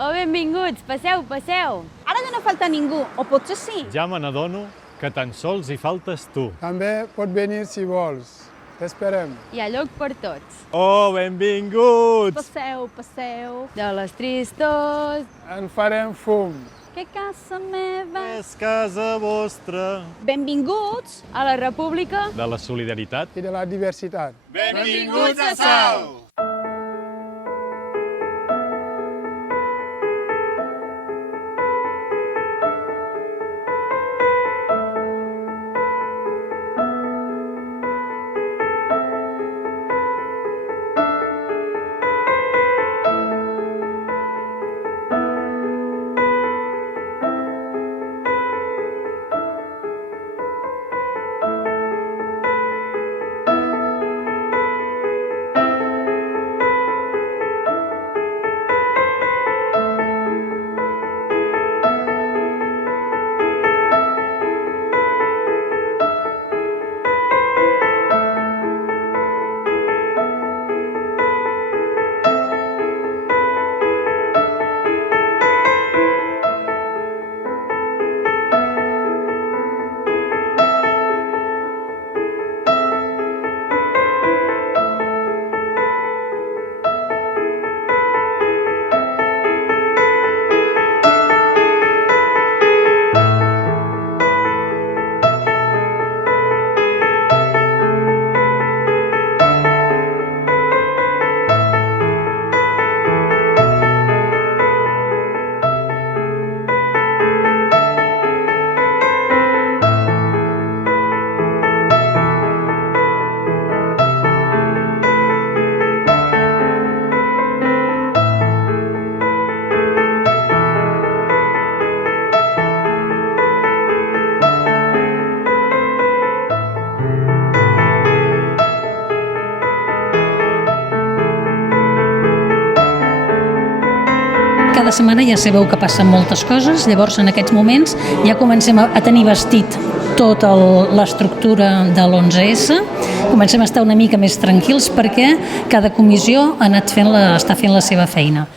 Oh, benvinguts, passeu, passeu. Ara ja no falta ningú, o potser sí. Ja me n'adono que tan sols hi faltes tu. També pot venir si vols. T'esperem. Hi ha lloc per tots. Oh, benvinguts! Passeu, passeu. De les tristos. En farem fum. Que casa meva. És casa vostra. Benvinguts. A la República. De la Solidaritat. I de la diversitat. Benvinguts a Sau! Cada setmana ja sabeu que passen moltes coses, llavors en aquests moments ja comencem a tenir vestit tota l'estructura de l'11S, comencem a estar una mica més tranquils perquè cada comissió està fent la seva feina.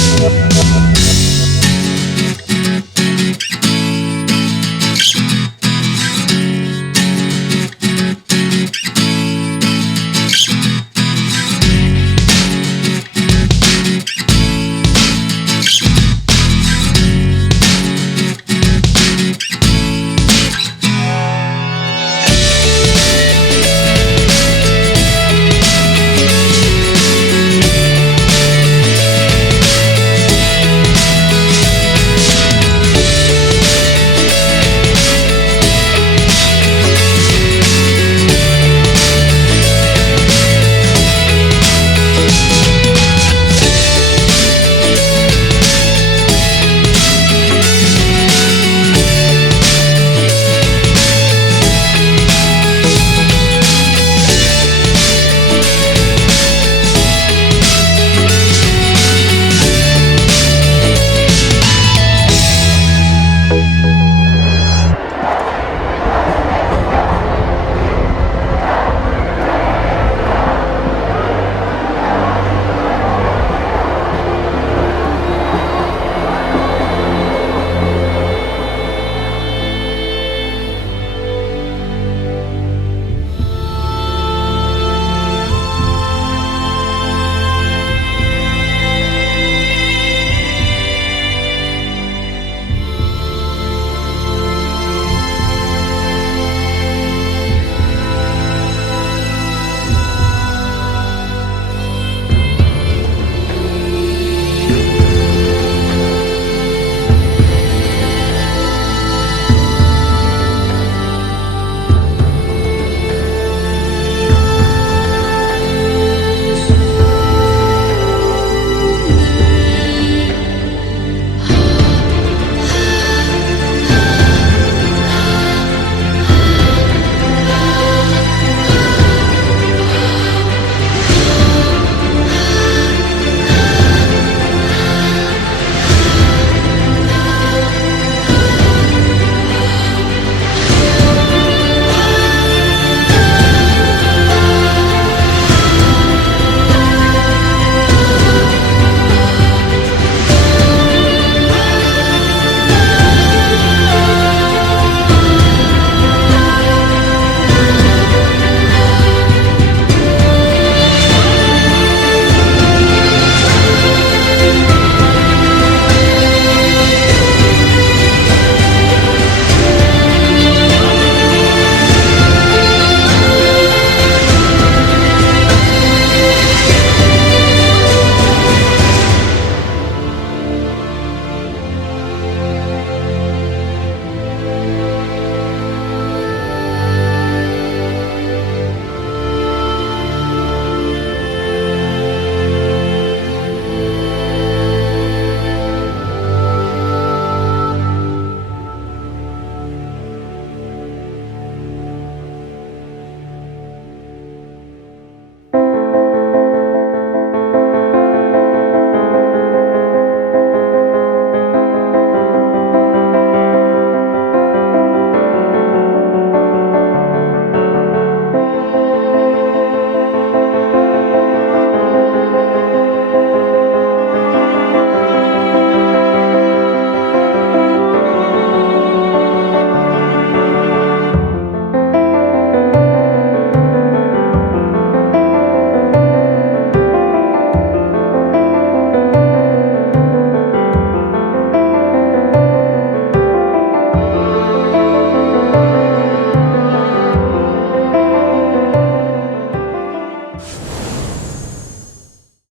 Thank you.